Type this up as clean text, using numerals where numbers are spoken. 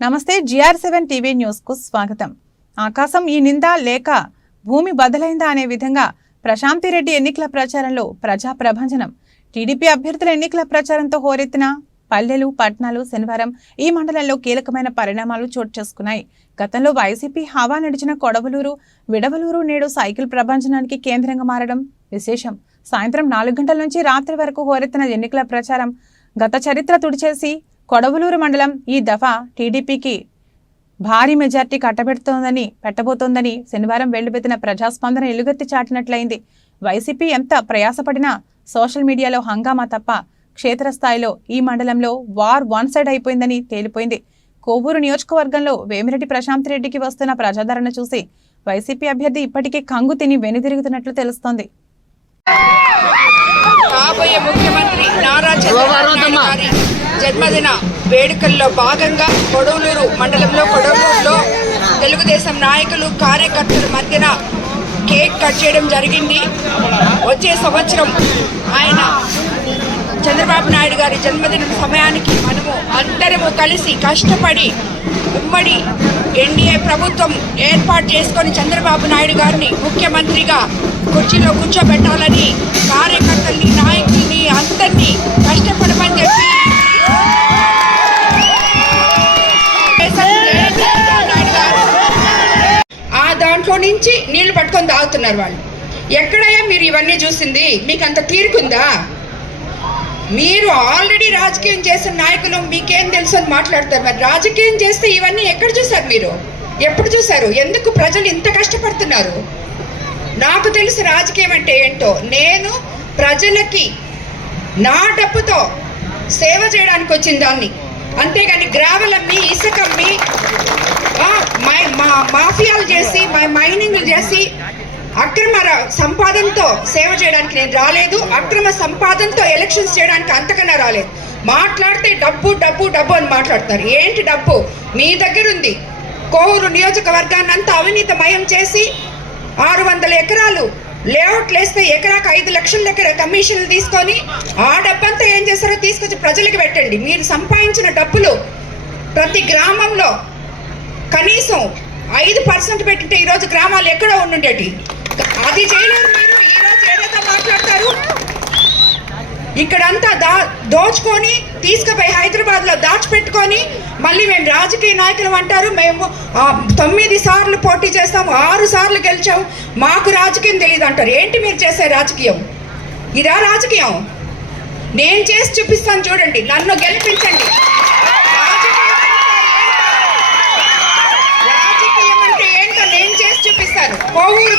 నమస్తే GR7 TV news కు స్వాగతం. ఆకాశం ఈ నిందా లేక భూమి బదలైందా అనే విధంగా ప్రశాంతిరెడ్డి ఎన్నికల ప్రచారంలో ప్రజా ప్రభంజనం. టీడీపీ అభ్యర్థుల ఎన్నికల ప్రచారంతో హోరెత్తిన పల్లెలు పట్టణాలు శనివారం ఈ మండలంలో కీలకమైన పరిణామాలు చోటు చేసుకున్నాయి. గతంలో వైసీపీ హవా నడిచిన కొడవలూరు విడవలూరు నేడు సైకిల్ ప్రభంజనానికి కేంద్రంగా మారడం విశేషం. సాయంత్రం 4 గంటల నుంచి రాత్రి వరకు హోరెత్తిన ఎన్నికల ప్రచారం గత చరిత్ర తుడిచేసి కొడవలూరు మండలం ఈ దఫా టీడీపీకి భారీ మెజార్టీ పెట్టబోతోందని శనివారం వెళ్లిబెత్తిన ప్రజాస్పందన ఎలుగెత్తి చాటినట్లయింది. వైసీపీ ఎంత ప్రయాసపడినా సోషల్ మీడియాలో హంగామా తప్ప క్షేత్రస్థాయిలో ఈ మండలంలో వార్ వన్ సైడ్ అయిపోయిందని తేలిపోయింది. కోవూరు నియోజకవర్గంలో వేమిరెడ్డి ప్రశాంత్ రెడ్డికి వస్తున్న ప్రజాదరణ చూసి వైసీపీ అభ్యర్థి ఇప్పటికే కంగు తిని వెనుదిరుగుతున్నట్లు తెలుస్తోంది. కాబోయే ముఖ్యమంత్రి నారా చంద్రబాబు నాయుడు గారి జన్మదిన వేడుకల్లో భాగంగా కొడవలూరు మండలంలో కొడవలూరులో తెలుగుదేశం నాయకులు కార్యకర్తల మధ్యన కేక్ కట్ చేయడం జరిగింది. వచ్చే సంవత్సరం ఆయన చంద్రబాబు నాయుడు గారి జన్మదిన సమయానికి మనము అందరము కలిసి కష్టపడి ఉమ్మడి ఎన్డీఏ ప్రభుత్వం ఏర్పాటు చేసుకొని చంద్రబాబు నాయుడు గారిని ముఖ్యమంత్రిగా కుర్చీలో కూర్చోబెట్టాలని కార్యకర్తల్ని నాయకుల్ని అందరినీ కష్టపడమని చెప్పి ఆ దాంట్లో నుంచి నీళ్లు పట్టుకొని తాగుతున్నారు వాళ్ళు. ఎక్కడయ్యా మీరు ఇవన్నీ చూసింది? మీకు అంత తీరుకుందా? మీరు ఆల్రెడీ రాజకీయం చేసిన నాయకులు మీకేం తెలుసు అని మాట్లాడతారు. మరి రాజకీయం చేస్తే ఇవన్నీ ఎక్కడ చూసారు? మీరు ఎప్పుడు చూసారు? ఎందుకు ప్రజలు ఇంత కష్టపడుతున్నారు? నాకు తెలుసు రాజకీయం అంటే ఏంటో. నేను ప్రజలకి నా డబ్బుతో సేవ చేయడానికి వచ్చిన దాన్ని, అంతేగాని గ్రావెల్ అమ్మి ఇసుక అమ్మి మాఫియాలు చేసి మైనింగ్లు చేసి అక్రమ సంపాదనతో సేవ చేయడానికి నేను రాలేదు. అక్రమ సంపాదనతో ఎలక్షన్స్ చేయడానికి అంతకన్నా రాలేదు. మాట్లాడితే డబ్బు డబ్బు డబ్బు అని మాట్లాడుతున్నారు. ఏంటి డబ్బు? మీ దగ్గర ఉంది. కోవూరు నియోజకవర్గాన్ని అంతా అవినీతిమయం చేసి 600 ఎకరాలు లేఅవుట్లు వేస్తే ఎకరాకు 5 లక్షల దగ్గర కమిషన్లు తీసుకొని ఆ డబ్బంతా ఏం చేస్తారో తీసుకొచ్చి ప్రజలకు పెట్టండి. మీరు సంపాదించిన డబ్బులు ప్రతి గ్రామంలో కనీసం 5% పెట్టింటే ఈరోజు గ్రామాలు ఎక్కడో ఉండుండేటి. అది చేయలేరు మీరు. ఈరోజు ఏదైతే మాట్లాడతారు ఇక్కడంతా దోచుకొని తీసుకుపోయి హైదరాబాద్లో దాచిపెట్టుకొని మళ్ళీ మేము రాజకీయ నాయకులు అంటారు. మేము 9 సార్లు పోటీ చేస్తాము, 6 సార్లు గెలిచాము, మాకు రాజకీయం తెలియదు అంటారు. ఏంటి మీరు చేసే రాజకీయం? ఇదా రాజకీయం? నేను చేసి చూపిస్తాను, చూడండి. నన్ను గెలిపించండి. రాజకీయం అంటే ఏంటో నేను చేసి చూపిస్తాను. కోవూరు